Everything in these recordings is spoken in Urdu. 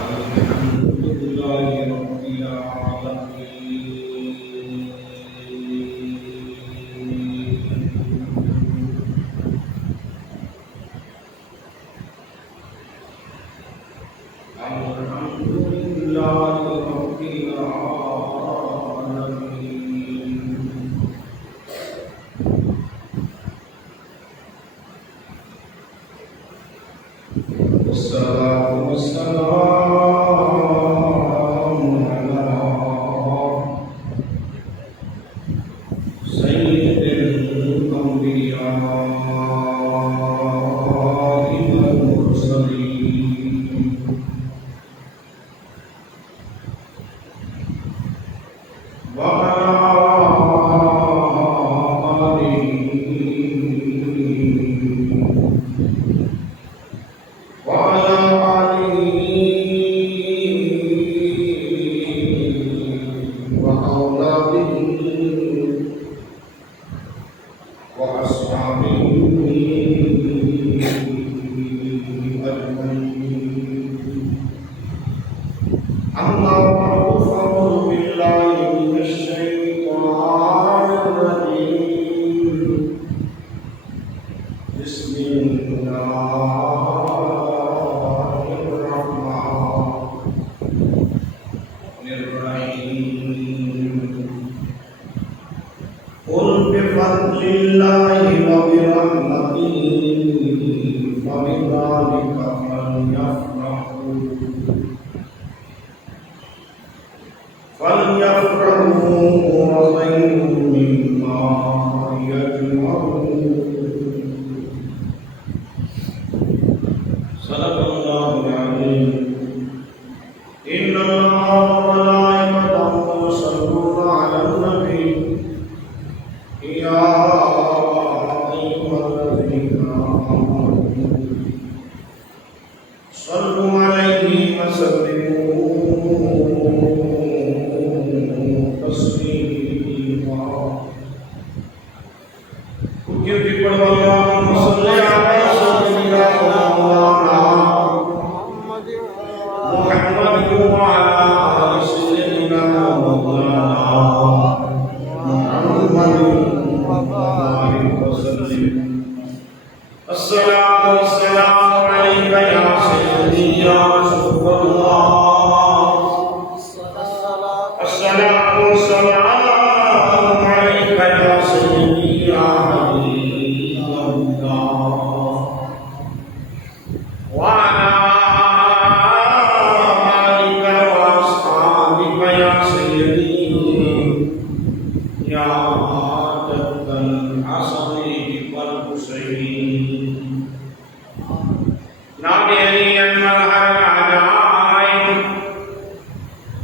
الحمد لله رب العالمين الحمد لله رب العالمين والصلاة والسلام على سيد الأنبياء والمرسلين وعلى آله وعلى وأولاده وأصحابه أجمعين. أما بعد فأعوذ بالله من الشيطان الرجيم. بسم الله الرحمن الرحيم. قل بفضل الله وبرحمته فبذلك فليفرحوا هو خير مما يجمعون. صدق الله العظيم. إن الله وملائكته يصلون على النبي يا أيها الذين آمنوا صلوا عليه وسلموا تسليما. اللهم صل على سيدنا مولانا محمد وعلى آل سيدنا مولانا محمد وبارك وسلم. الصلاة والسلام عليك يا سيدي يا رسول الله. الصلاة والسلام عليك يا سيدي يا حبيب الله. وعلى آلك وأصحابك يا سيدي يا جد الحسن والحسين. نادي المظهر العجائب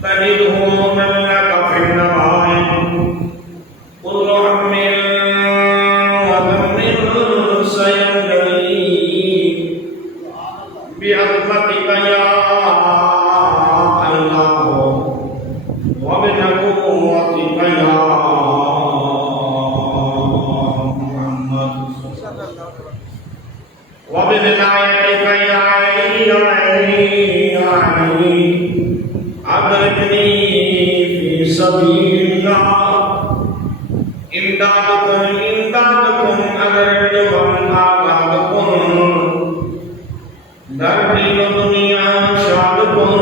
تجده من لك في النوائب. كل هم وهم سينجلي بعظمتك يا الله وبنبوتك يا محمد وبولايتك يا علي يا علي يا علي. أدركني في سبيل الله. إمدادكم إمدادكم أدركني وإمدادكم دربي ودنيا شادكم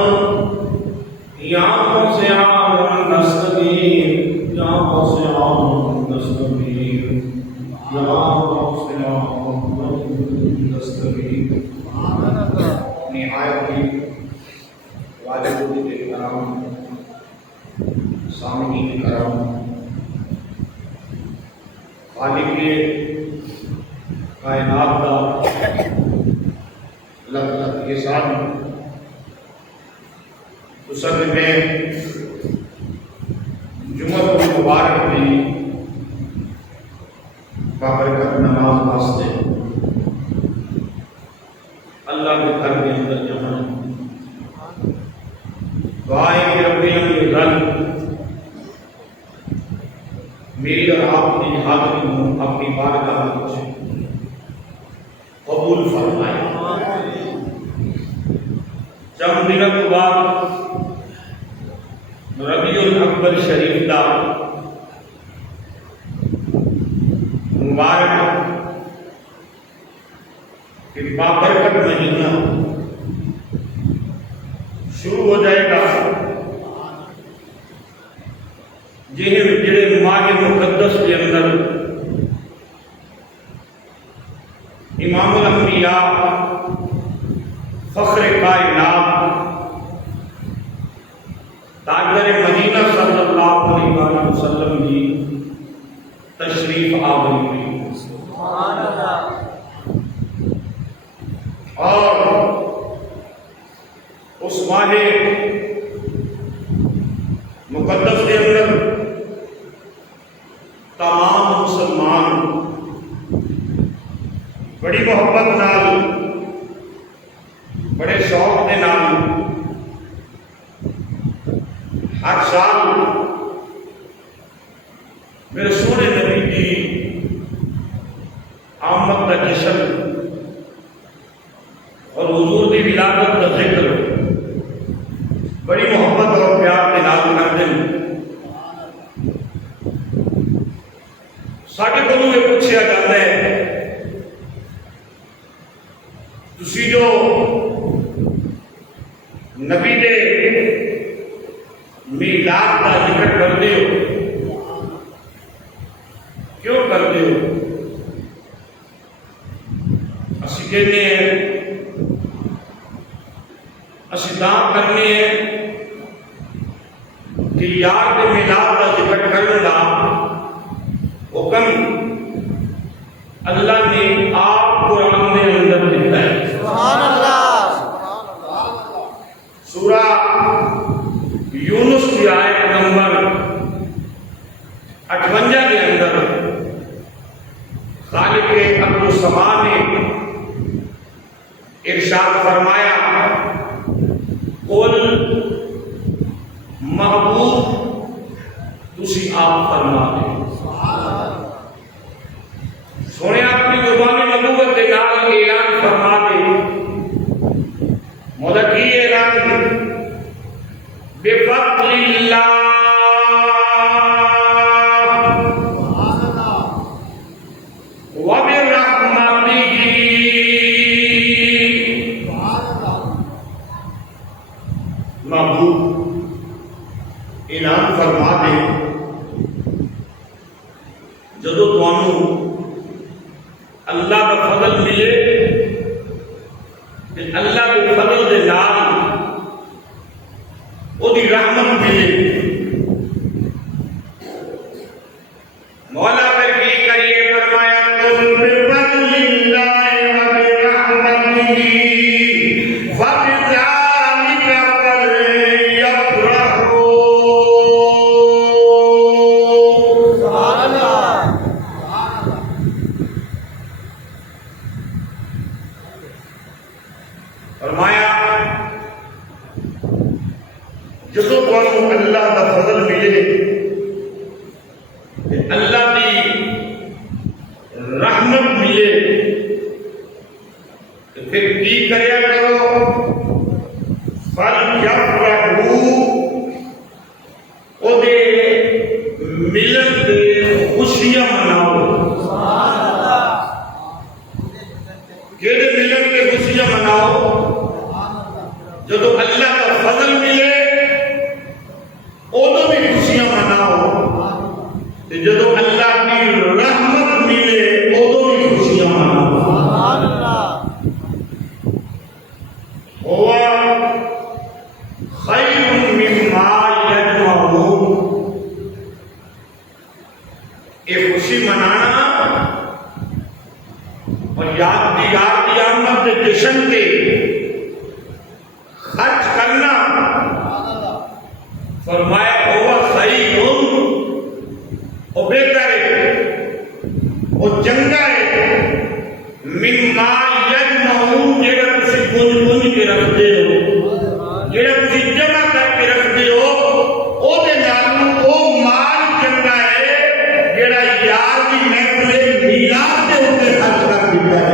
يا واسع النستغيث يا واسع النستغيث يا واسع النستغيث. نهایت والدین کرام، سامعین کرام، خالق کائنات کا لکھ لکھ احسان. اصل میں جمعہ مبارک میں بابرکت نماز واسطے اللہ کے گھر کے اندر جمع دعائے کہ ربی یہ گھر میری اور آپ کی حاضری کو اپنی بارگاہ میں قبول فرمائے. چند دنوں تو بعد ربیع الاول شریف کا مبارک کہ بابرکت مہینہ شروع ہو جائے گا، جڑے ماہ مقدس کے اندر امام الانبیاء فخر کائنات تاجر مدینہ صلی اللہ علیہ وسلم کی تشریف آوری ہوئی، اور اس ماہ مقدس کے اندر تمام مسلمان بڑی محبت نال، بڑے شوق کے نال ہر سال میرے سونے نبی کی آمد کا جشن اور حضور کی ولادت کا ذکر بڑی محبت اور پیار کے نال کرتے ہیں۔ ساڈے کولوں یہ پوچھا جاتا ہے تسی جو نبی دے میلاد کا ذکر کرتے ہو، کیوں کرتے ہو؟ اسی کہتے ہیں اسی دعا کرنے ہیں کہ یار کے میلاد کا ذکر کرنے کا حکم اللہ نے آپ قرآن کے اندر دیتا ہے۔ سبحان اللہ۔ سورہ یونس کی آیت نمبر 58 کے اندر خالق ارض و سما نے ارشاد فرمایا، قل محبوب تسی آپ فرما دیں۔ سونے اپنی زبان نبوت کے نال اعلان فرما دے، مولا کی اعلان بفضل اللہ وبرحمتہ، محبوب اعلان فرما دے جدو تانوں اللہ کا فضل ملے، اللہ کے فضل دے نال وہ دی رحمت ملے، مولا پر کی کریے فرمایا قل بفضل اللہ وبرحمتہ فبذلک فلیفرحوا۔ سبحان اللہ۔ فرمایا جدو تمہیں اللہ کا فضل ملے، اللہ کی رحمت ملے، تو پھر کی کریا کرو؟ فَلْيَفْرَحُوا، او دے ملن دے خوشیاں مناؤ۔ کیڑے ملن کے خوشیاں مناؤ؟ جدو اللہ کا فضل ملے ادو بھی خوشیاں مناؤ، جدو اللہ کی رحمت ملے ادو بھی خوشیاں مناؤ۔ ہوا خیر مما یجمعون، یہ خوشی منانا اور یاد دی آمد کے جشن کے خرچ کرنا، فرمایا ہوا خیر، وہ بہتر ہے، وہ چنگا ہے، مما یجمعون، جڑا تسی گنج گنج کے رکھتے ہو، جڑا تسی جمع کر کے رکھتے ہو، او دے نالوں او مال چنگا ہے جڑا یار دی محفل میلاد دے اوپر خرچ کر دیتا ہے۔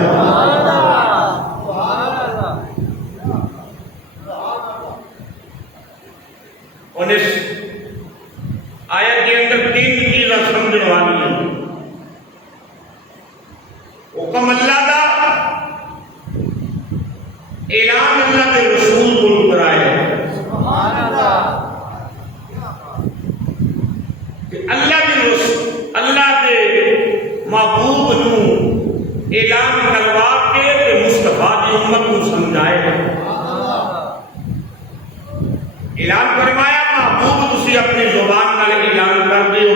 انہیں آیت کے اندر 3 چیزیں سمجھنے والی ہیں. حکم اللہ دا، اعلان اللہ کے رسول کو کرائے کہ اللہ کے محبوب نو اعلان کروا کے مصطفیٰ کی امت کو سمجھائے. اعلان فرمایا محبوب تسی اپنی زبان نال اعلان کر دیو.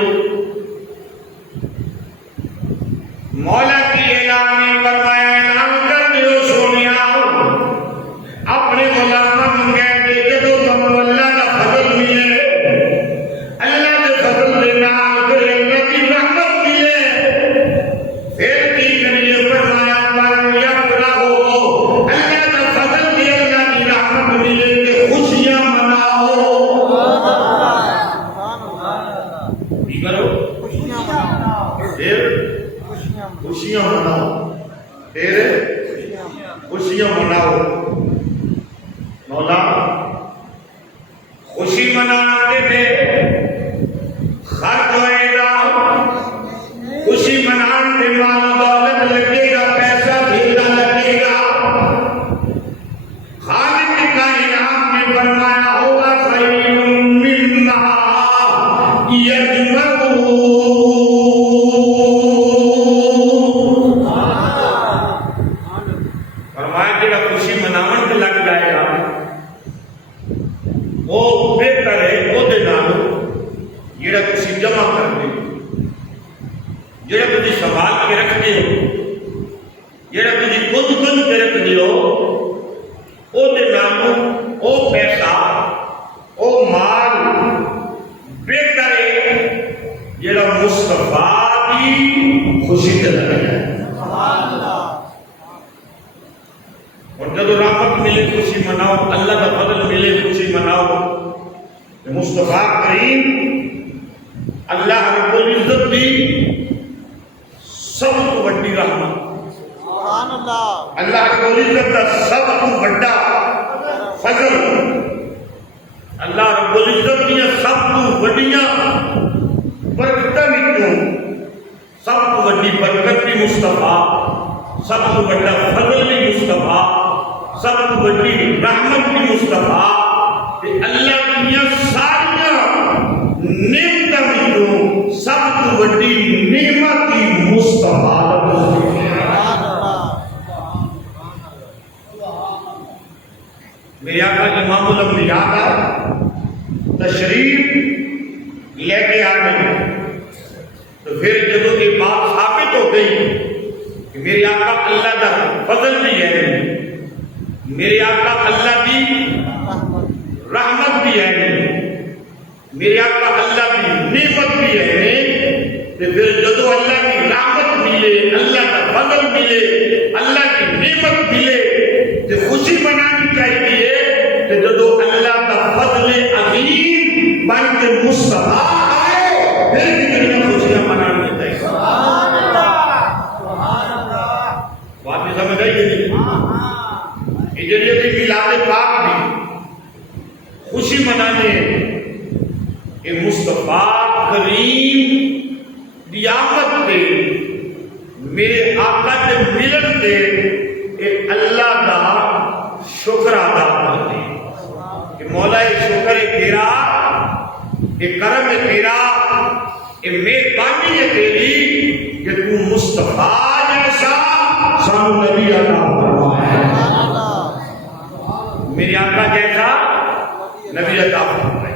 مولا کی اعلان نے فرمایا اعلان کر دیو سونیا اپنے غلام منگے کہ جدو تم اللہ کا فضل ملے، اللہ کے فضل دے نال پھر اللہ کی رحمت ملے، پھر کی کریے فرمایا پر یفرح ہو اللہ کا فضل دے، اللہ کی رحمت ملے کہ خوشیاں مناؤ. کی کرو خوشیاں مناؤ، پھر خوشیاں مناؤ. مولا خوشی مناتے تھے خرچ ہوئے گا، خوشی مناتے مال و دولت لگے گا، پیسہ بھیڑا لگے گا. خالق کائنات نے فرمایا ہوگا خیر مما یجمعون. فرمایا جڑا خوشی مناون تے لگ جائے گا وہ بہتر ہے وہ دے نالوں جڑا تسی جمع کر دے، جڑا تسی سنبھال کے رکھ دے، جڑا تسی کنج کے رکھ دیو، وہ دے نالوں وہ پیسہ وہ مال بہتر ہے جڑا مصطفیٰ کی خوشی تے لگ جائے. اور جب رحمت ملے خوشی مناؤ، اللہ کا فضل ملے خوشی مناؤ. مصطفیٰ کریم اللہ رب العزت دی سب تو بڑی رحمت، اللہ رب العزت کا سب تو بڑا فضل، اللہ رب العزت کی سب تو بڑیاں برکتاں وچوں سب تو بڑی برکت بھی مصطفیٰ، سب تو بڑا فضل بھی مصطفیٰ، سب تو بڑی رحمت بھی مصطفیٰ. اللہ کی ساری نعمتوں وچوں سب تو بڑی نعمت ہی مصطفیٰ. میرے آقا امام الانبیاء کا تشریف لے کے آ گئے تو پھر جب یہ بات ثابت ہو گئی کہ میرے آقا اللہ کا فضل بھی ہے، میرے آقا اللہ کی رحمت بھی ہے، میرے آقا اللہ کی نعمت بھی ہے، تو پھر جدو اللہ کی رحمت ملے، اللہ کا فضل ملے، اللہ کی نعمت ملے تو خوشی منانی چاہیے. کہ جدو اللہ کا فضل عظیم بن کے مصطفیٰ آئے پھر کتنی خوشیاں منانی چاہیے. بات نہیں سمجھ آئی ہے؟ یہ جی میلاد پاک بھی خوشی منانے کہ مصطفیٰ کریم دی آمد دے، میرے آقا دے ملن دے، اے اللہ دا شکر ادا کرتے کہ مولا اے شکر ہے تیرا، اے کرم ہے تیرا، اے مہربانی ہے تیری کہ تو مصطفیٰ جیسا سانو نبی عطا فرمایا، میرے آقا جیسا نبی عطا فرمایا.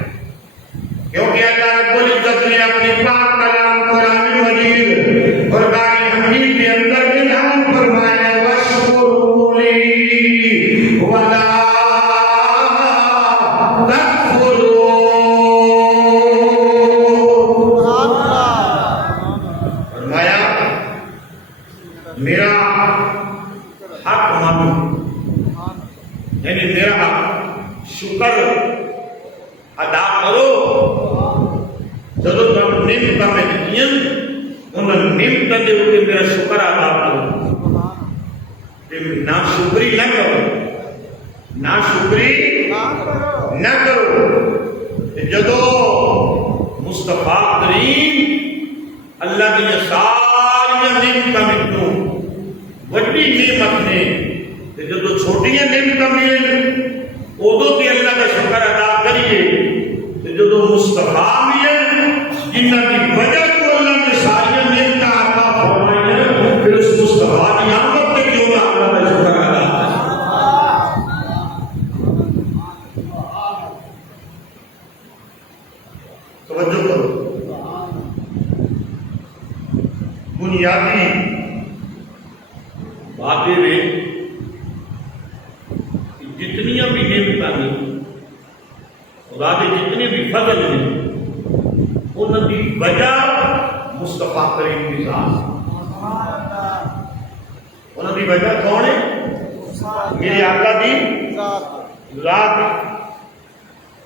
کیونکہ اللہ رب العزت نے اپنی پاک کلام قرآن مجید اور قرآن حمید کے اندر اعلان فرمایا وَاشْكُرُوا لِي وَلَا تَكْفُرُوا. فرمایا میرا حق مانو، یعنی میرا شکر ادا کرو. جدو تم نعمتاں میں دتیاں انہاں نعمتاں دے اوپر میرا شکر ادا کرو، تے نا شکری نہ کرو، نا شکری نہ کرو. جدو ملے ادو تے اللہ کا شکر ادا کریے کہ جدو مصطفیٰ ملے جنہ کی وجہ کو اللہ نے ساری نعمت عطا فرمائی ہے پھر اس مصطفیٰ کی آمد تے کیوں نہ اللہ کا شکر ادا توجہ کرو بنیادی باتیں میں جتنی بھی نعمتیں ہیں خدا کے جتنے بھی فضل ہیں انہوں کی وجہ مصطفیٰ کریم کی ذات انہوں کی وجہ کون ہے میرے آقا کی ذات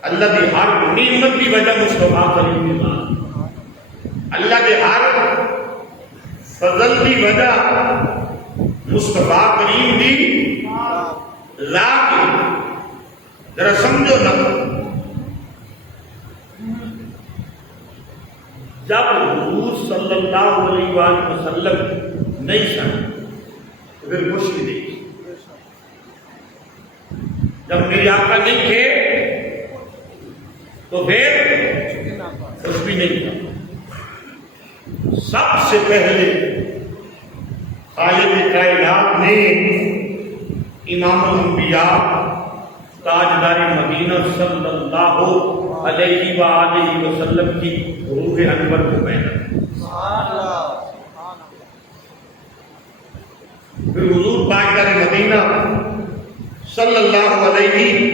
اللہ کی ہر نعمت کی وجہ مصطفیٰ کریم کی ذات اللہ کے ہر فضل کی وجہ مصطفیٰ کریم کی ذات ذرا سمجھو نا جب حضور صلی اللہ علیہ وآلہ وسلم نہیں سن تو پھر کچھ بھی نہیں جب میرے آقا نہیں تھے تو پھر کچھ بھی نہیں تھا سب سے پہلے خالق کائنات نے امام الانبیاء تاجدار مدینہ صلی اللہ علیہ وآلہ وسلم کی روح انور کو پیدا پھر حضور تاجدار مدینہ صلی اللہ علیہ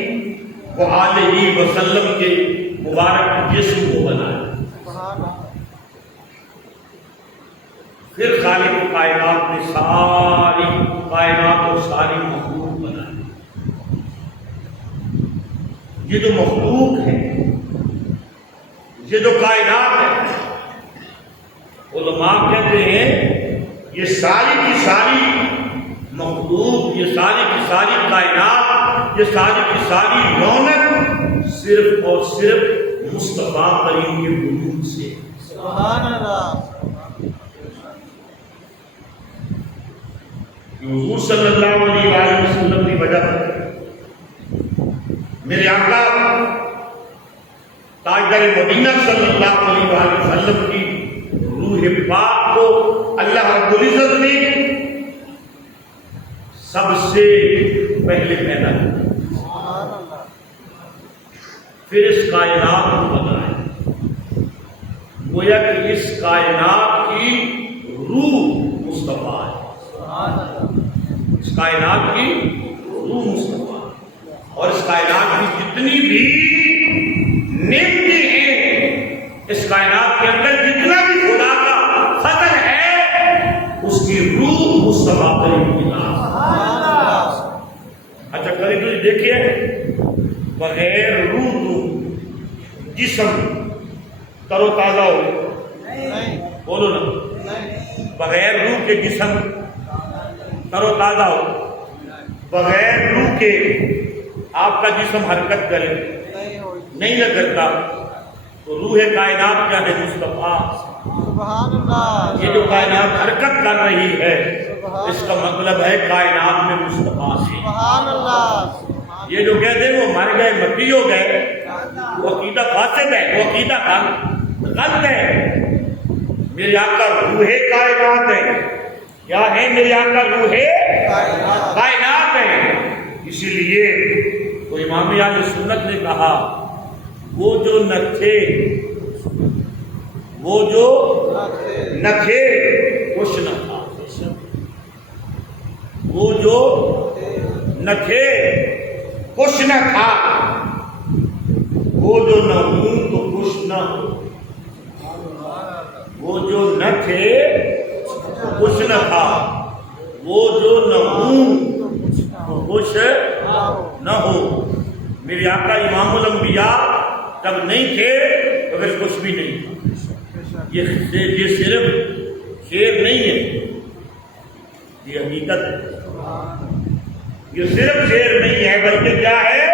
وآلہ وسلم کے مبارک جسم کو بنایا پھر خالق کائنات نے ساری کائنات اور ساری مخلوق بنائی یہ جو مخلوق ہے یہ جو کائنات ہے علماء کہتے ہیں یہ ساری کی ساری مخلوق یہ ساری کی ساری کائنات یہ ساری کی ساری رونق صرف اور صرف مصطفیٰ کریم کے وجود سے سبحان اللہ حضور صلی اللہ علیہ وآلہ وسلم کی وجہ میرے آقا تاجدار مدینہ صلی اللہ علیہ وآلہ وسلم کی روح پاک کو اللہ رب العزت نے سب سے پہلے پیدا کیا پھر اس کائنات کو بنایا گویا کہ اس کائنات کی روح مصطفیٰ ہے اس کائنات کی روح مصطفیٰ اور اس کائنات کی جتنی بھی نعمتیں ہیں اس کائنات کے اندر جتنا بھی خدا کا فضل ہے اس کی روح مصطفیٰ کریم کی نام اچھا قریب دیکھیے بغیر روح جسم تر و تازہ ہو بولو نا بغیر روح کے جسم تر و تازہ ہو بغیر روح کے آپ کا جسم حرکت کرے نہیں نہ کرتا تو روح کائنات کیا ہے مصطفیٰ یہ جو کائنات حرکت کر رہی ہے اس کا مطلب ہے کائنات میں مصطفیٰ سے یہ جو کہتے ہیں وہ مر گئے مٹی ہو گئے وہ عقیدہ فاسد ہے وہ عقیدہ غلط ہے میرے آقا روح کائنات ہے کیا ہے میرے آقا روح کائنات ہے اسی لیے تو امام اہل سنت نے کہا وہ جو نہ تھے کچھ نہ تھا وہ جو نہ تھے کچھ نہ تھا وہ جو نہ ہوں تو کچھ نہ ہو وہ جو نہ تھے کچھ نہ تھا وہ جو نہ ہوں تو کچھ نہ ہو میرے آقا امام الانبیاء جب نہیں تھے تو پھر کچھ بھی نہیں تھا یہ صرف شعر نہیں ہے یہ حقیقت ہے یہ صرف شعر نہیں ہے بلکہ کیا ہے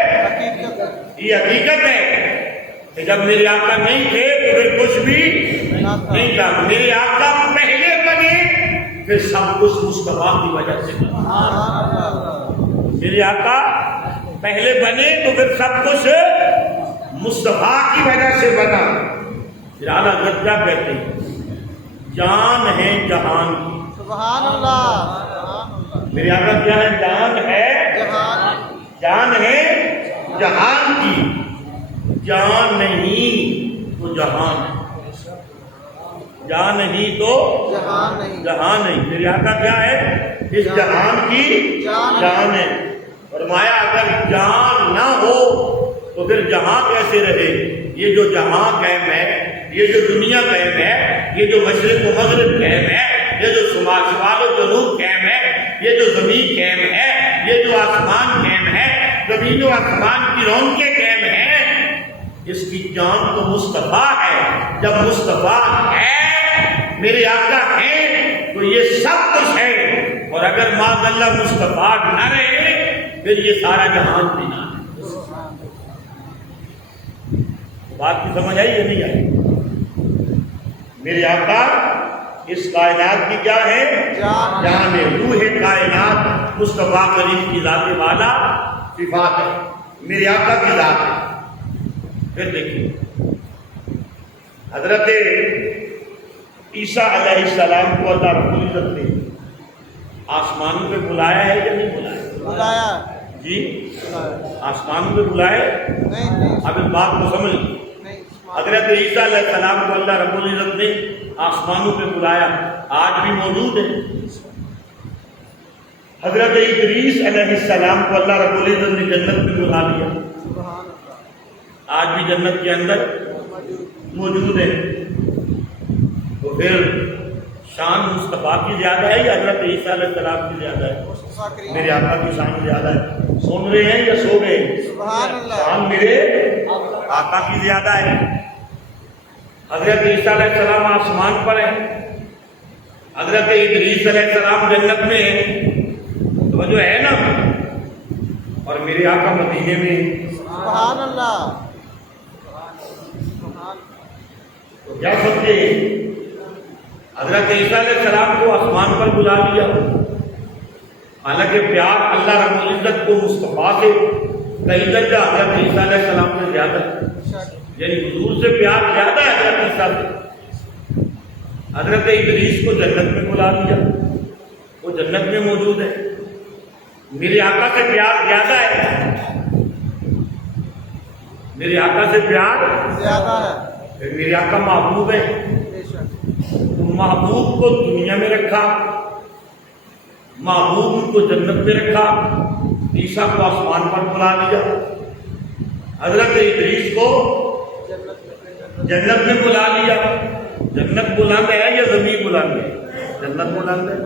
یہ حقیقت ہے کہ جب میرے آقا نہیں تھے تو پھر کچھ بھی نہیں تھا میرے آقا پہلے بنے پھر سب کچھ مصطفیٰ کی وجہ سے میرے آقا پہلے بنے تو پھر سب کچھ مصطفیٰ کی وجہ سے بنا. پھر اعلیٰ حضرت کیا کہتے ہیں؟ جان ہے جہان کی. سبحان اللہ. میرے آقا کیا ہے؟ جان ہے جان ہے جہان کی. جان نہیں تو جہان ہے. جان نہیں تو جہان نہیں. میرے آقا کیا ہے؟ اس جہان کی جان ہے. فرمایا اگر جان نہ ہو تو پھر جہاں کیسے رہے؟ یہ جو جہاں قائم ہے، یہ جو دنیا قائم ہے، یہ جو مشرق و مغرب قائم ہے، یہ جو شمال و جنوب قائم ہے، یہ جو زمین قائم ہے، یہ جو آسمان قائم ہے، زمین و آسمان کی رونقیں قائم ہیں، اس کی جان تو مصطفیٰ ہے. جب مصطفیٰ ہے، میرے آقا ہیں، تو یہ سب کچھ ہے. اور اگر معاذ اللہ مصطفیٰ نہ رہے پھر یہ سارا جہان بھی نہ ہے. بات کی سمجھ آئی یا نہیں آئی؟ میرے آقا اس کائنات کی کیا ہے؟ جان ہے. روح کائنات مصطفیٰ کریم کی ذات والا صفات ہے. میرے آقا کی ذات ہے. پھر دیکھیے حضرت عیسیٰ علیہ السلام کو اللہ رب العزت نے آسمانوں پہ بلایا ہے یا نہیں بلایا؟ بلایا جی آسمانوں پہ بلائے. اب اس بات کو سمجھ. حضرت عیسیٰ علیہ السلام کو اللہ رب العزت نے آسمانوں پہ بلایا، آج بھی موجود ہے. حضرت ادریس علیہ السلام کو اللہ رب العزت نے جنت میں بلا لیا، آج بھی جنت کے اندر موجود ہے. تو پھر شان مصطفیٰ کی زیادہ ہے یا حضرت عیسیٰ علیہ السلام کی زیادہ ہے؟ میرے آقا کی شان زیادہ ہے. سن رہے ہیں یا سو گئے؟ شان میرے آقا کی زیادہ ہے. حضرت عیسیٰ علیہ السلام آسمان پر ہیں، حضرت ادریس علیہ السلام جنت میں ہیں. تو جو ہے نا، اور میرے آقا مدینے میں. سبحان اللہ. تو کیا سمجھے؟ حضرت عیسیٰ علیہ السلام کو آسمان پر بلا لیا. حالانکہ پیار اللہ رب العزت کو مصطفیٰ سے کئی درجہ حضرت عیسیٰ علیہ السلام سے زیادہ ہے. یعنی حضور سے پیار زیادہ ہے حضرت عیسیٰ سے. حضرت ادریس کو جنت میں بلا لیا، وہ جنت میں موجود ہے. میرے آقا سے پیار زیادہ ہے، میرے آقا سے پیار زیادہ ہے. میرے آقا محبوب ہے. محبوب کو دنیا میں رکھا، محبوب کو جنت میں رکھا. عیسیٰ کو آسمان پر بلا لیا، حضرت ادریس کو جنت میں بلا لیا. جنت بلند ہے یا زمین بلند ہے؟ جنت بلند ہے.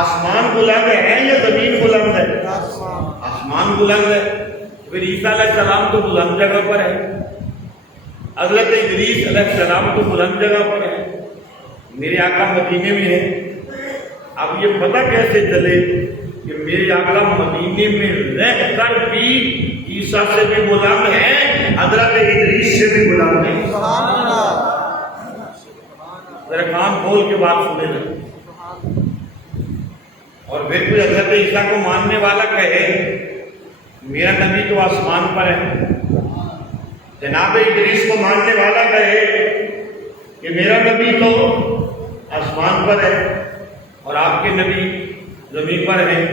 آسمان بلند ہے یا زمین بلند ہے؟ آسمان بلند ہے. پھر عیسیٰ علیہ السلام تو بلند جگہ پر ہے، حضرت ادریس علیہ السلام تو بلند جگہ پر ہے. میرے آقا مدینے میں ہے. اب یہ پتہ کیسے چلے کہ میرے آقا مدینے میں رہ کر بھی عیسیٰ سے بھی بلند ہے، حضرت ادریس سے بھی بلند ہے. سبحان اللہ. ذرا کان کھول کے بات سنے نا. اور پھر کوئی حضرت عیسیٰ کو ماننے والا کہے میرا نبی تو آسمان پر ہے، جناب ادریس کو ماننے والا کہے کہ میرا نبی تو آسمان پر ہے اور آپ کے نبی زمین پر ہیں،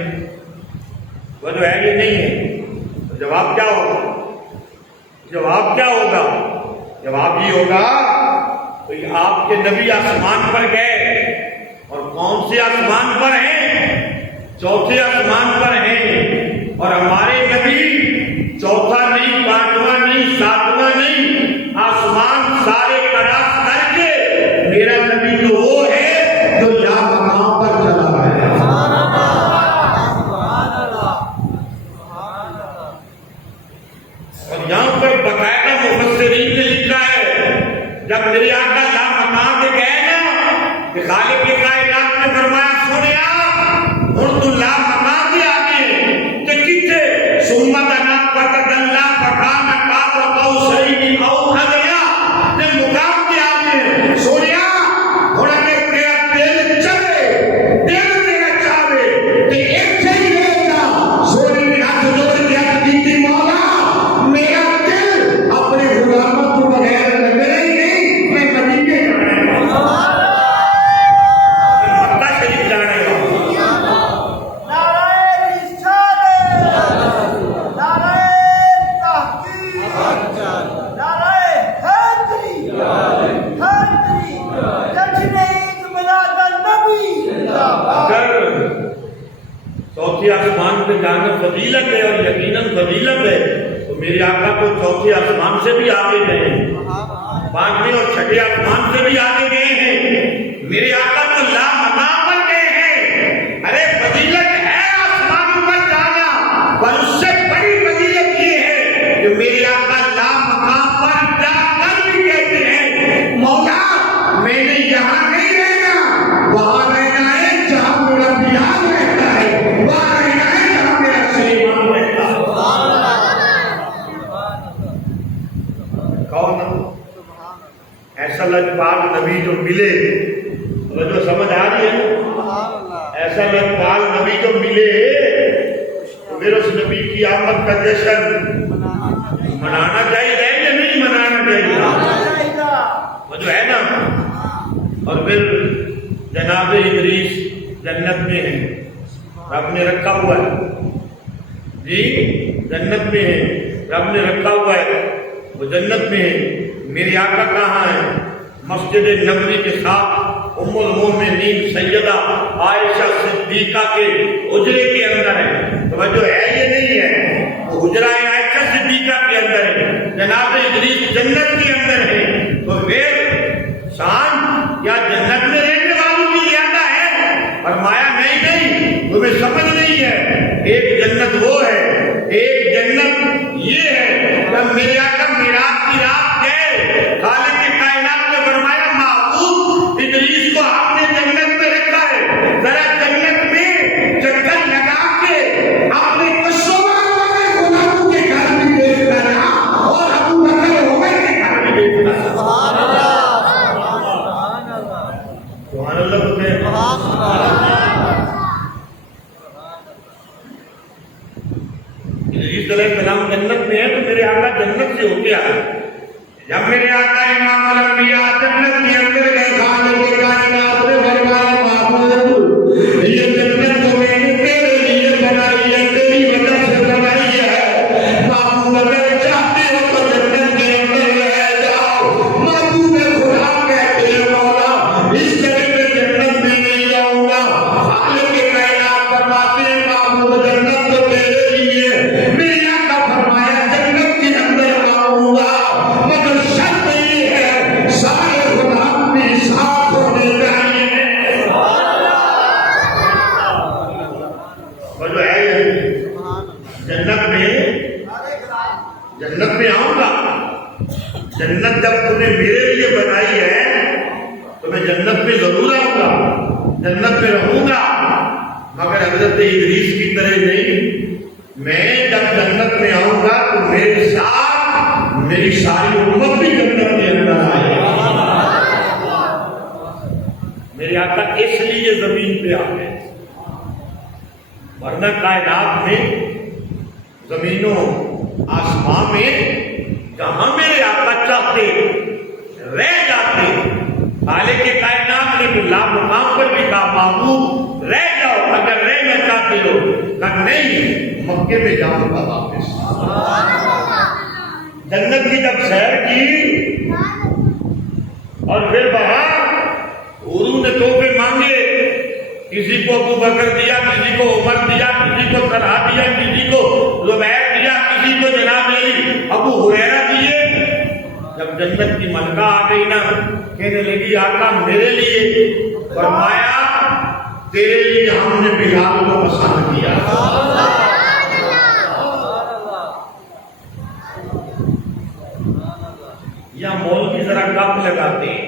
وہ جو ہے یہ نہیں ہے. جواب کیا ہوگا؟ جواب کیا ہوگا؟ جواب یہ ہوگا کہ آپ کے نبی آسمان پر گئے، اور کون سے آسمان پر ہیں؟ چوتھے آسمان پر ہیں. اور ہمارے نبی چوتھا نہیں، پانچواں نہیں، ساتواں نہیں، آسمان سارے کراس کر کے میرا نبی تو وہ ہے جو یہاں مقام پر چلا ہے. اور یہاں پر باقاعدہ مفسرین نے لکھا ہے جب میرے آقا لا مقام پہ گئے نا کہ خالق کے کائنات نے فرمایا سنیا ہن تو لا مقام پہ آگے کہ کتے سمت انا فتد اللہ فکان قاب قوسین او ادنا نے مقام پہ آگے سنیا ہن اگر تیرا دل چلے دل تیرا چاہے تو ایک سے ہی رہے گا. سونے میں ہاتھ جوڑ کے ہاتھ دیتے فضیلت ہے اور یقیناً فضیلت ہے تو میرے آقا تو چوتھے آسمان سے بھی آگے گئے ہیں، پانچویں اور چھٹے آسمان سے بھی آگے گئے ہیں، میرے آقا تو لا مقام پر گئے ہیں۔ ارے فضیلت ہے آسمان پر جانا، پر اس سے بڑی فضیلت یہ ہے کہ میرے آقا لا مقام پر جا کر بھی کہتے ہیں مولا میں نے یہاں نہیں رہنا، وہاں رہنا ہے جہاں میرا بلال رہتا ہے، وہاں رہنا ہے جہاں میرا سلیمان رہتا ہے۔ کون ایسا لجپال نبی جو ملے، جو سمجھ آ رہی ہے، ایسا لجپال نبی جو ملے تو پھر اس نبی کی آمد کا جشن منانا چاہیے یا نہیں منانا چاہیے؟ وہ جو ہے نا، اور پھر جناب ادریس جنت میں ہے، رب نے رکھا ہوا ہے، جی جنت میں ہے، رب نے رکھا ہوا ہے، وہ جنت میں ہے۔ میرے آقا کہاں ہے؟ مسجد نبوی کے ساتھ ام المومنین سیدہ عائشہ صدیقہ کے حجرے کے اندر ہے، توجہ ہے یہ نہیں ہے؟ وہ حجرہ عائشہ صدیقہ کے اندر ہے، جناب ادریس جنت کے اندر ہے، تو پھر شان یا جنت میں رہنے والوں کی زیادہ ہے؟ فرمایا نہیں، تمہیں سمجھ نہیں ہے، ایک جنت وہ ہے، ایک جنت یہ ہے۔ جب میرے آقا معراج کی رات گئے، خالق کائنات نے فرمایا محبوب ادریس کو آپ نے جنت میں رکھا ہے، ذرا جنت میں چکر لگا کے اپنے کشوار والے غلاموں کے گھر بھی دیکھنا رہا اور ابو بکر عمر کے گھر بھی دیکھنا رہا۔ سبحان اللہ ادریس علیہ السلام جنت میں ہے تو میرے آقا جنت سے ہو گیا۔ جب میرے آقا امام الانبیاء جنت کے اندر گئے، خالق کائنات نے فرمایا محبوب یہ جنت تو میں نے تیرے لیے بنائی ہے، تیری وجہ سے بنائی ہے، محبوب اگر چاہتے ہو تو جنت کے اندر رہ جاؤ۔ محبوب خدا کہتے ہیں مولا اس طرح میں جنت میں نہیں جاؤں گا۔ خالق کائنات فرماتے ہیں محبوب جنت تو تیرے لیے، میرے آقا فرمایا جنت کے اندر آؤں گا مگر شرط یہ ہے سارے غلام بھی ساتھ ہونے چاہیے۔ اور جو ہے جنت میں آؤں گا، جنت جب تم نے میرے لیے بنائی ہے تو میں جنت میں ضرور آؤں گا، جنت میں رہوں گا، مگر حضرت ادریس کی طرح نہیں۔ میں جب جنت میں آؤں گا تو میرے ساتھ میری ساری امت بھی جنت کے اندر آئے گی۔ میرے آقا اس لیے زمین پہ آ گئے، ورنہ کائنات میں زمینوں آسمان میں جہاں میرے آقا چاہتے رہ جاتے۔ خالق کائنات نے لا مقام پر بھی کہا محبوب رہ جاؤ اگر رہنا چاہتے ہو، کہا نہیں مکے میں جاؤں گا واپس۔ جنت کی جب سیر کی اور پھر وہاں حوروں نے تحفے مانگے، کسی کو ابو بکر دیا، کسی کو عمر دیا، کسی کو طلحہ دیا، کسی کو زبیر دیا، کسی کو جناب علی ابو ہریرہ دیے۔ جب جنت کی ملکہ آ گئی نا، کہنے لگی آقا میرے لیے، فرمایا تیرے لیے ہم نے بلال کو پسند کیا۔ یا مولوی ذرا گپ لگاتے ہیں،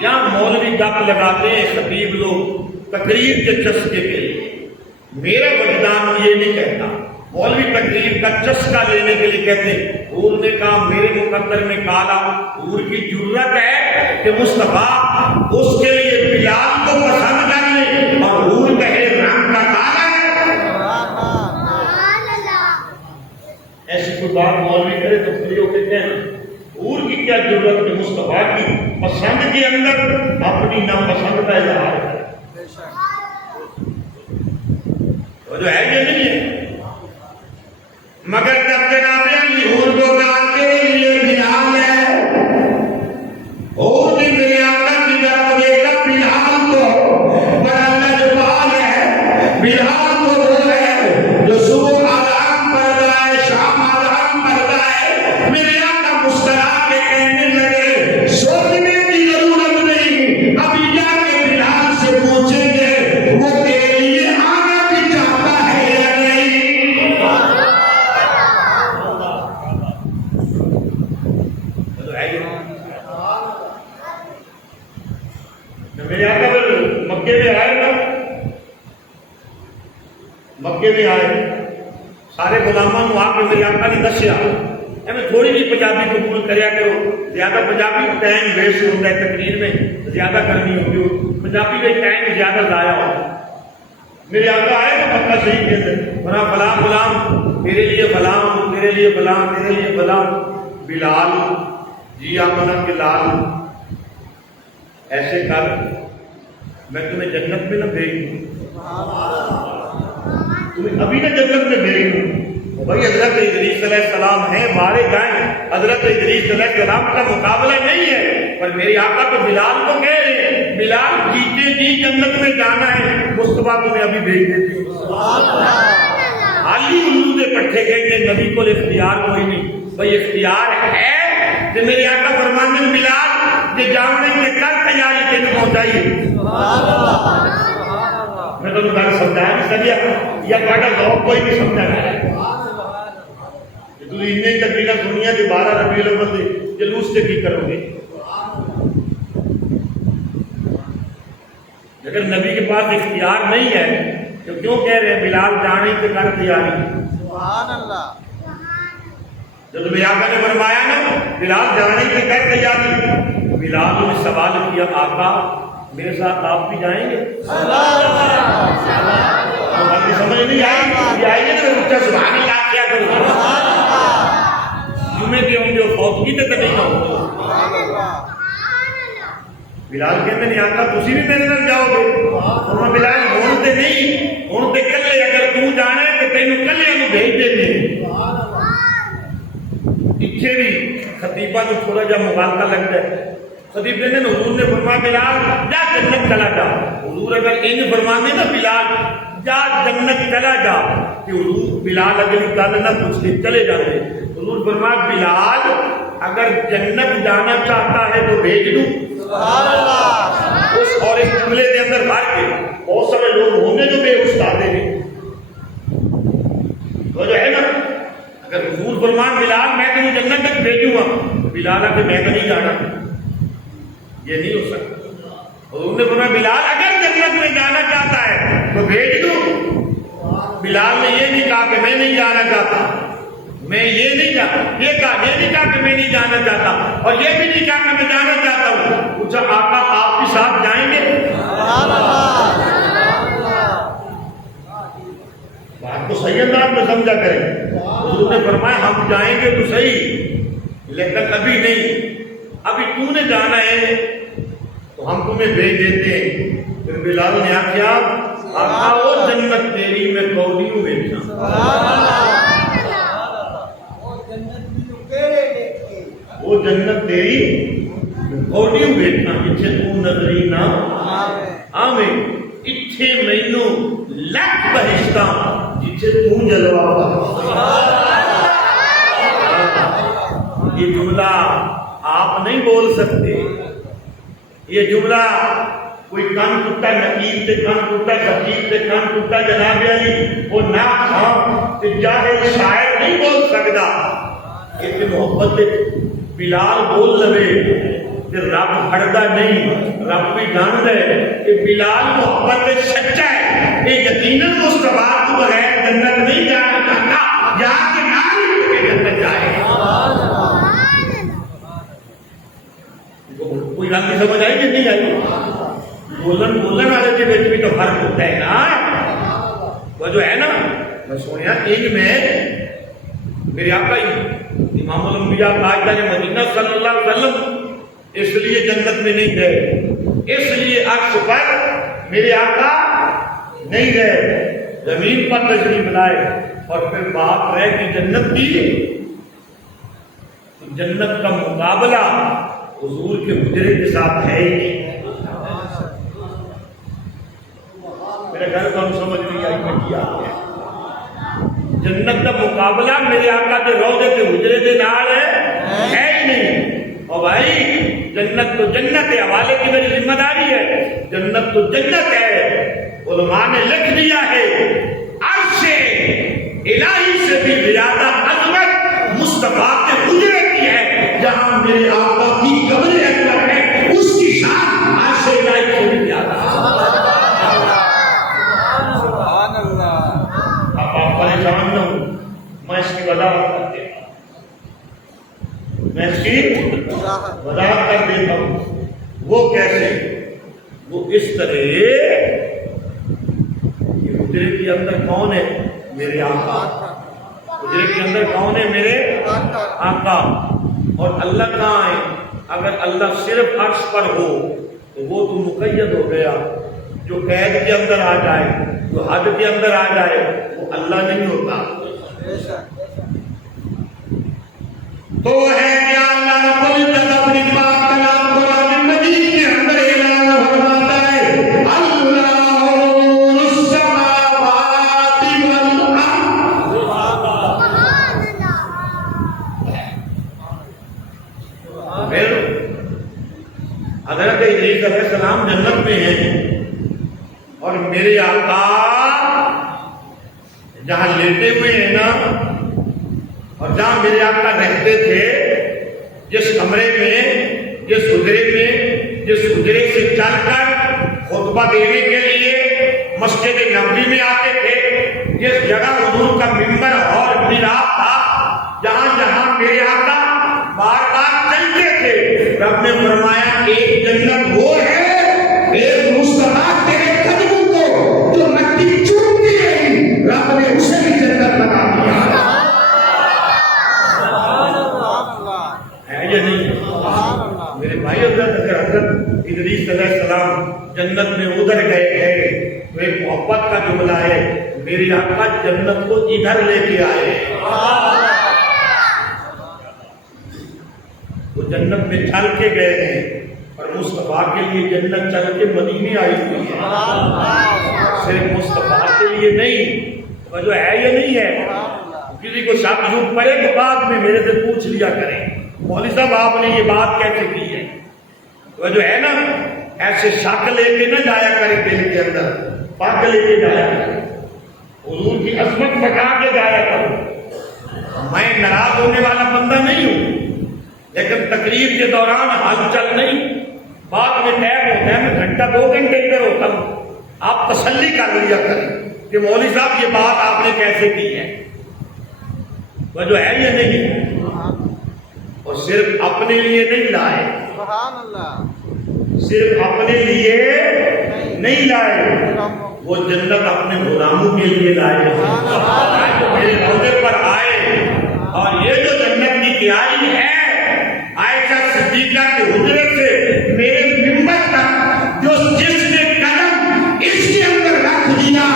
یا مولوی گپ لگاتے ہیں خطیب لوگ تقریر کے چسکے کے لیے۔ میرا وجدان یہ نہیں کہتا، مولوی تقریر کا چسکا لینے کے لیے کہتے ہیں۔ حور نے کہا میرے مقدر میں کالا، حور کی جرت ہے کہ مصطفیٰ اس کے لیے بلال کو پسند کر لے اور حور کہے رنگ کا کالا ہے۔ ایسی کوئی بات مولوی کرے تو پھر وہ کہتے ہیں حور کی کیا ضرورت ہے مصطفیٰ کی پسند کے اندر اپنی ناپسند کا اظہار ہے۔ تو جو ہے یہ نہیں ہے، مگر جب جناب علی حور کو کہا تیرے لیے بلال ہے، حور نے میرے آقا کی طرف دیکھا، بلال کو بڑا لجپال ہے، بلال کو وہ ہے جو مکے میں آئے نا، مکے میں آئے سارے غلاموں کو آ کے میرے آقا نے دسیا میں تھوڑی جی پنجابی قبول کریا کرو، زیادہ پنجابی ٹائم ویسٹ ہوتا ہے تقریر میں، زیادہ کرنی ہوگی پنجابی میں ٹائم زیادہ ضائع ہوتا۔ میرے آقا آئے تو مکہ شریف کے اندر بنا فلاں غلام میرے لیے فلاں، تیرے لیے فلاں، تیرے لیے فلاں۔ بلال جی آمنا کہ لال ایسے کر میں تمہیں جنت میں نہ بھیج دوں، تمہیں ابھی نہ جنت میں بھیج دوں۔ بھائی حضرت ادریس علیہ السلام ہیں، مارے جائیں، حضرت ادریس علیہ السلام کا مقابلہ نہیں ہے، پر میرے آقا تو بلال کو کہہ رہے ہیں بلال جیتے جی جنت میں جانا ہے، مصطفیٰ تمہیں ابھی بھیج دیتی ہوں۔ خالی الو دے پٹھے کہیں نبی کو اختیار کوئی نہیں، بھائی اختیار ہے کہ میرے آقا فرماتے ہیں بلال کہ جامنے کے کل تیاری کے لیے پہنچائیے۔ میں تو گھر سمجھایا نہیں سکیا یا کاٹا ذوق کوئی نہیں سمجھا رہا تو اتنے تقریریں سنیا کہ 12 ربیع الاول سے جلوس سے کی کرو گے؟ اگر نبی کے پاس اختیار نہیں ہے تو کیوں کہہ رہے ہیں بلال جانے کے کر تیاری؟ سبحان اللہ۔ جب میرے آقا نے فرمایا نا بلال جانے کے کر تیاری، بلال نے سوال کیا آقا میرے ساتھ آپ بھی جائیں گے؟ سمجھ نہیں آئے گی تو اچھا سبحان اللہ کیا کروں؟ جمعے کے ہوں گے فوتگی تک نہیں ہوں۔ بلال کہتے ہیں آقا تسی بھی میرے نال جاؤ گے؟ اور بلال ہون تے نہیں، ہون تے کلے، اگر تو جانا ہے تو تینوں کلے نوں بھیج دیندے۔ اتنے بھی خطیبہ کو تھوڑا جا مغالطہ لگتا ہے۔ خطیب نے حضور نے فرمایا بلال جا جنت چلا جا۔ حضور اگر ان فرمانے نا بلال جا جنت چلا جا کہ حضور بلال اگر گل نہ پوچھتے چلے جاتے۔ حضور فرمایا بلال اگر جنت جانا چاہتا ہے تو بھیج دوں۔ سبحان اللہ۔ اس اور اس جملے کے اندر بھر کے بہت سارے لوگ ہوں گے جو بے استادے ہیں، وہ جو ہے نا اگر حضور فرمان بلال میں تمہیں جنت تک بھیجوں گا تو بلال آ کے میں تو نہیں جانا، یہ نہیں ہو سکتا۔ حضور نے فرمایا بلال اگر جنت میں جانا چاہتا ہے تو بھیج دوں۔ بلال نے یہ نہیں کہا کہ میں نہیں جانا چاہتا، میں یہ نہیں کہا، یہ نہیں کہا کہ میں نہیں جانا چاہتا، اور یہ بھی نہیں کہا کہ میں جانا چاہتا ہوں۔ پوچھا آقا آپ کے ساتھ جائیں گے؟ سبحان اللہ۔ بات کو صحیح انداز میں سمجھا کریں۔ حضور نے فرمایا ہم جائیں گے تو صحیح لیکن ابھی نہیں، ابھی تو نے جانا ہے تو ہم تمہیں بھیج دیتے ہیں۔ پھر بلال نے آخیا آقا وہ جنت تیری میں کوڑی ہوں بیٹھا، وہ جنت تیری کوڑی ہوں بیٹھا، اتھے تو نظری نہ آمیں، اتھے مینوں لکھ بہشتہ جتھے تو جلوہ۔ یہ جملہ آپ نہیں بول سکتے، یہ جملہ کوئی کان ٹوٹا نقیب سے کان ٹوٹا خطیب سے کان ٹوٹا جناب علی وہ نہ خواہ کہ جاہل شاعر نہیں بول سکتا۔ کہ محبت بلال بول لوے کہ رب ہڑدا نہیں، رب بھی جان دے کہ بلال محبت سچا ہے، یہ یقیناً مصطفیٰ کو بغیر جنت نہیں جانا چاہتا، جا کے ناری کے جنت جائے۔ کوئی گل نہیں سمجھ آئی کہ نہیں آئی؟ بولن والے کے بیچ بھی تو فرق ہوتا ہے نا، وہ جو ہے نا میں سنیا ایک میں میرے آقا امام الانبیاء تاجدار مدینہ صلی اللہ علیہ وسلم اس لیے جنت میں نہیں گئے، اس لیے عرش پر میرے آقا نہیں گئے، زمین پر تشریف لائے، اور پھر بات رہے کہ جنت کی، جنت کا مقابلہ حضور کے حجرے کے ساتھ ہے ہی نہیں۔ میرے گھر کو ہم سمجھ نہیں آئی میں کیا ہے، جنت کا مقابلہ میرے آقا کے روضے کے حجرے کے نال ہے ہی نہیں۔ اور بھائی جنت تو جنت ہے، حوالے کی میری ذمہ داری ہے، جنت تو جنت ہے، علماء نے لکھ دیا ہے عرش الہی سے بھی زیادہ عظمت مصطفیٰ کے حجرے کی ہے، جہاں میرے آقا کی قبر اکبر ہے اس کی شان عرش الہی سے بھی زیادہ ہے۔ میں اس کی وضاحت کر دیتا ہوں. وہ کیسے؟ وہ اس طرح کہ حجرے کے اندر کون ہے؟ میرے آقا. حجرے کے اندر کون ہے؟ میرے آقا. اور اللہ کہاں ہے؟ اگر اللہ صرف عرش پر ہو تو وہ تو مقید ہو گیا. جو قید کے اندر آ جائے، جو حد کے اندر آ جائے، وہ اللہ نہیں ہوتا. تو ہے کیا اللہ رب العزت اپنی پاک کلام قرآن مجید کے اندر اعلان فرماتا ہے اللہ السماوات والارض. پھر حضرت ادریس علیہ السلام جنت میں ہیں اور میرے آقا جہاں لیٹے ہوئے ہیں نا، اور جہاں میرے آقا رہتے تھے، جس کمرے میں، جس حجرے میں، جس حجرے سے چل کر خطبہ دینے کے لیے مسجد نبوی میں آتے تھے، جس جگہ حضور کا منبر اور محراب تھا، جہاں جہاں میرے آقا بار بار چلتے تھے، رب نے فرمایا ایک جنت وہ ہے، ایک مصطفیٰ تیرے قدموں کو جو مٹی چومتی رہی، رب نے اسے بھی جنت بنا دیا. ہے یا نہیں؟ میرے بھائی حضرت ادریس علیہ السلام جنت میں ادھر گئے ہیں تو ایک محبت کا جملہ ہے، میری آقا جنت کو ادھر لے کے آئے. وہ جنت میں چل کے گئے ہیں اور مصطفیٰ کے لیے جنت چل کے مدینے آئی ہوئی ہے. صرف مصطفیٰ کے لیے نہیں، وجہ ہے یا نہیں ہے؟ کسی کو شک جھوٹ پڑے تو بعد میں میرے سے پوچھ لیا کریں مولوی صاحب آپ نے یہ بات کیسے کی ہے. وجہ ہے نا، ایسے شک لے کے نہ جایا کریں دل کے اندر، پاک لے کے جایا کریں، حضور کی عظمت بتا کے جایا کروں. میں ناراض ہونے والا بندہ نہیں ہوں، لیکن تقریر کے دوران ہلچل نہیں، بعد میں ٹائم ہوتا ہے میں گھنٹہ 2 گھنٹے ادھر ہوتا ہوں. آپ تسلی کر لیا کریں کہ مولوی صاحب یہ بات آپ نے کیسے کی ہے. وجہ ہے یا نہیں؟ اور صرف اپنے لیے نہیں لائے، صرف اپنے لیے نہیں لائے، وہ جنت اپنے غلاموں کے لیے لائے. میرے روضے پر آئے اور یہ جو جنت کی تیاری ہے، عائشہ صدیقہ کے حجرے سے میرے منبر تک جو جس نے قدم اس کے اندر رکھ دیا،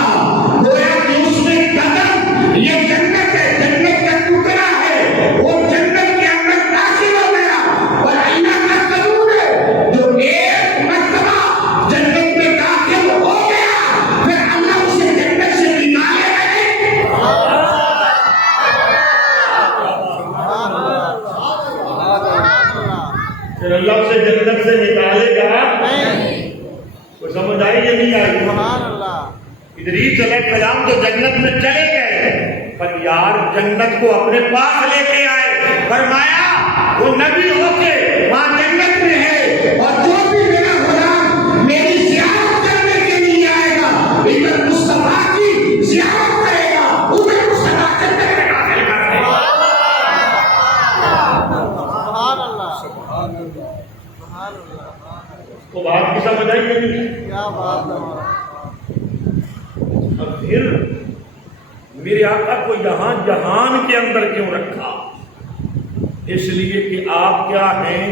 گویا کہ اس نے قدم، یہ جنت ہے، جنت کا ٹکڑا ہے، وہ جنت کے اندر داخل ہو گیا. اور اللہ کا قانون ہے جو ایک مرتبہ جنت میں داخل ہو گیا پھر اللہ اسے جنت سے نکالے گا نہیں. پھر اللہ اسے جنت سے نکالے گا نہیں. وہ سمجھ آئی یا نہیں آئی؟ ادریس علیہ السلام تو جنت میں چلے گئے، پر یار جنت کو اپنے پاس لے کے آئے. فرمایا وہ نبی ہو کے وہاں جنت میں ہے، اور جو بھی میرا غلام میری زیارت کرنے کے لیے آئے گا، ادھر مصطفیٰ کی زیارت کرے گا، ادھر مصطفیٰ جنت میں داخل کر دے گا. تو بات کی سمجھ آئی کہ نہیں؟ کیا بات ہے. اور پھر میرے آقا کو یہاں جہان کے اندر کیوں رکھا؟ اس لیے کہ آپ کیا ہیں؟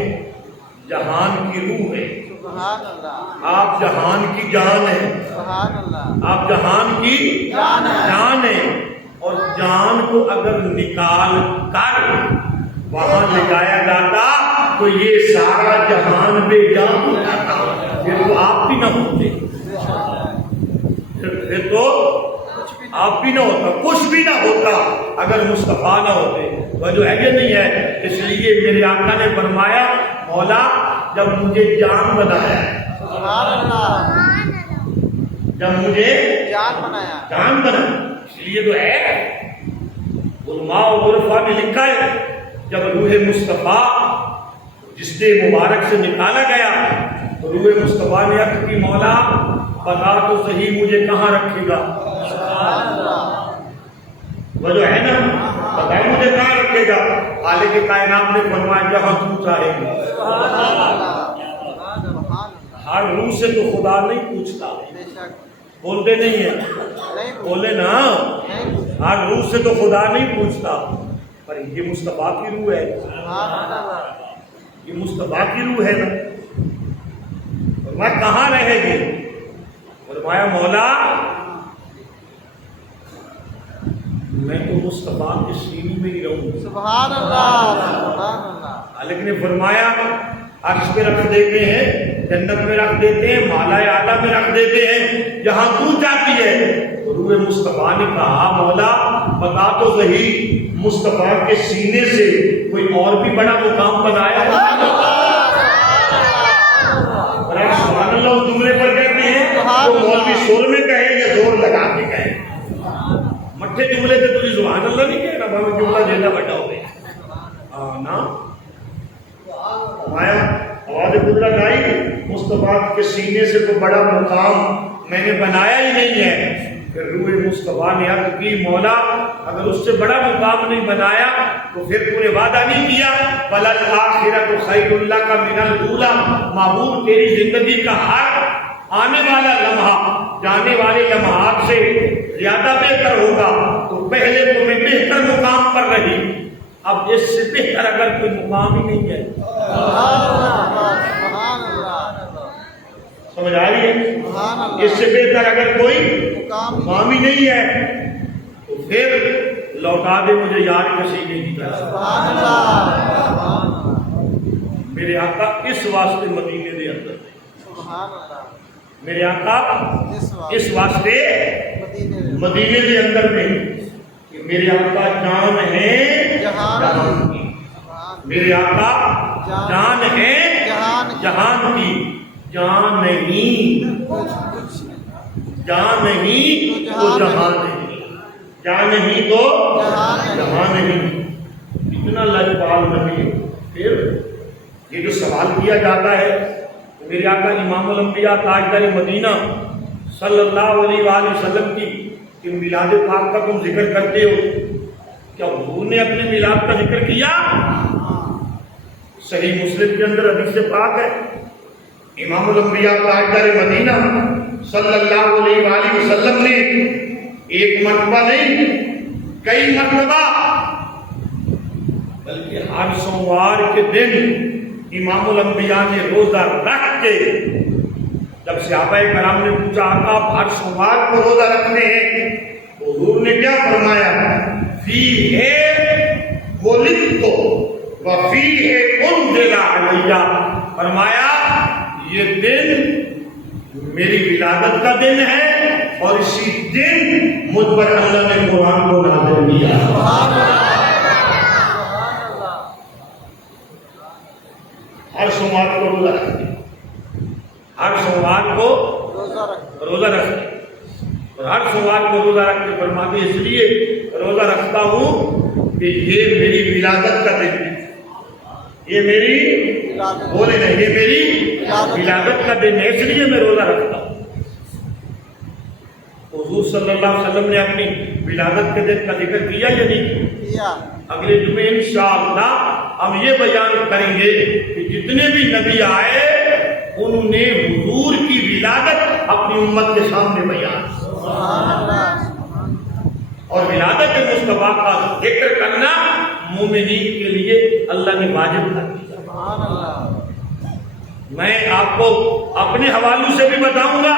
جہان کی روح ہے. سبحان اللہ. آپ جہان کی جان ہیں. سبحان اللہ. آپ جہان کی جان ہیں. اور جان کو اگر نکال کر وہاں لے جایا جاتا تو یہ سارا جہان بے جان ہو جاتا، پھر تو آپ بھی نہ ہوتے، پھر تو آپ بھی نہ ہوتا، کچھ بھی نہ ہوتا اگر مصطفیٰ نہ ہوتے. وجہ ہے کہ نہیں ہے؟ اس لیے میرے آقا نے فرمایا مولا جب مجھے جان بنایا، سبحان اللہ. جب مجھے جان بنایا، جان بنا، اس لیے تو ہے علماء و عرفاء نے لکھا ہے جب روح مصطفیٰ جسم مبارک سے نکالا گیا تو روح مصطفیٰ نے عرض کی مولا بتا تو صحیح مجھے کہاں رکھے گا. وجہ ہے نا، بتائیں مجھے کہاں رکھے گا؟ خالق کائنات نے فرمایا جہاں تو چاہے گا۔ ہر روح سے تو خدا نہیں پوچھتا، بولتے نہیں ہیں، بولے نا، ہر روح سے تو خدا نہیں پوچھتا، پر یہ مصطفیٰ کی روح ہے، یہ مصطفیٰ کی روح ہے نا۔ فرمایا کہاں رہے گی؟ فرمایا مولا میں تو مصطفیٰ کے سینے میں ہی رہوں گا۔ سبحان اللہ، سبحان اللہ۔ لیکن نے فرمایا عرش پہ رکھ دیتے ہیں، جنت میں رکھ دیتے ہیں، مالا اعلیٰ میں رکھ دیتے ہیں، جہاں تو چاہتی ہے۔ تو روح مصطفیٰ نے کہا مولا بتا تو صحیح، مصطفیٰ کے سینے سے کوئی اور بھی بڑا مقام بنایا ہے؟ سبحان اللہ اس جملے پر کہتے ہیں تو مولوی شور میں کہے یا زور لگا کے کہے، مٹھے جملے سے تجھے سبحان اللہ نہیں کہنا، بھائی جملہ دینا بڑا ہو گیا نا۔ آیا آواز قدرت آئی، مصطفیٰ کے سینے سے کوئی بڑا مقام میں نے بنایا ہی نہیں ہے۔ پھر روح مصطفیٰ نے عرض کی مولا اگر اس سے بڑا مقام نہیں بنایا تو پھر تو نے وعدہ نہیں کیا وَلَلْآخِرَةُ خَيْرٌ لَكَ مِنَ الْأُولَىٰ، محبوب تیری زندگی کا ہر آنے والا لمحہ جانے والے لمحات سے زیادہ بہتر ہوگا۔ تو پہلے تمہیں بہتر مقام پر رہی، اب اس سے بہتر اگر کوئی مقام ہی نہیں ہے۔ سمجھ آ رہی ہے؟ اس سے بہتر اگر کوئی مقام ہی نہیں ہے تو پھر لوٹا دے مجھے یار کسینے کی طرح۔ میرے آقا اس واسطے مدینے دے اندر تھے، میرے آقا اس واسطے مدینے دے اندر میں کہ میرے آقا جان ہے جہان کی، میرے آقا جان ہے جہان کی، جان نہیں، جان نہیں تو جہان نہیں، جان نہیں تو جہان نہیں۔ اتنا لجپال نبی۔ پھر یہ جو سوال کیا جاتا ہے میرے آقا امام الانبیاء تاجدار مدینہ صلی اللہ علیہ وآلہ وسلم کی کہ میلاد پاک کا تم ذکر کرتے ہو، کیا حضور نے اپنے میلاد کا ذکر کیا؟ صحیح مسلم کے اندر حدیث پاک ہے، امام الانبیاء تاجدار مدینہ صلی اللہ علیہ وآلہ وسلم نے ایک مرتبہ نہیں کئی مرتبہ بلکہ ہر سوموار کے دن امام الانبیاء نے روزہ رکھ کے، جب صحابہ کرام نے پوچھا آقا آپ ہر سوموار کو روزہ رکھتے ہیں، حضور نے کیا فرمایا؟ فیہ ولدت وفیہ انزل علیہ، فرمایا یہ دن میری ولادت کا دن ہے اور اسی دن مجھ پر اللہ نے قرآن کو نازل کیا۔ ہر سوموار کو روزہ رکھتے، ہر سوموار کو روزہ رکھتے، اور ہر سوموار کو روزہ رکھتے فرماتے اس لیے روزہ رکھتا ہوں کہ یہ میری ولادت کا دن ہے، یہ میری بولے نہیں، یہ میری ولادت کا دن ہے، اس لیے میں روزہ رکھتا ہوں۔ حضور صلی اللہ علیہ وسلم نے اپنی ولادت کے دن کا ذکر کیا یا نہیں کیا؟ اگلے جمعے انشاءاللہ ہم یہ بیان کریں گے کہ جتنے بھی نبی آئے انہوں نے حضور کی ولادت اپنی امت کے سامنے بیان، اور ولادت مصطفیٰ کا ذکر کرنا مومنین کے لیے اللہ نے واجب کر دیا۔ میں آپ کو اپنے حوالوں سے بھی بتاؤں گا،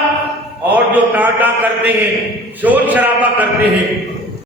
اور جو ٹاٹا کرتے ہیں، شور شرابہ کرتے ہیں،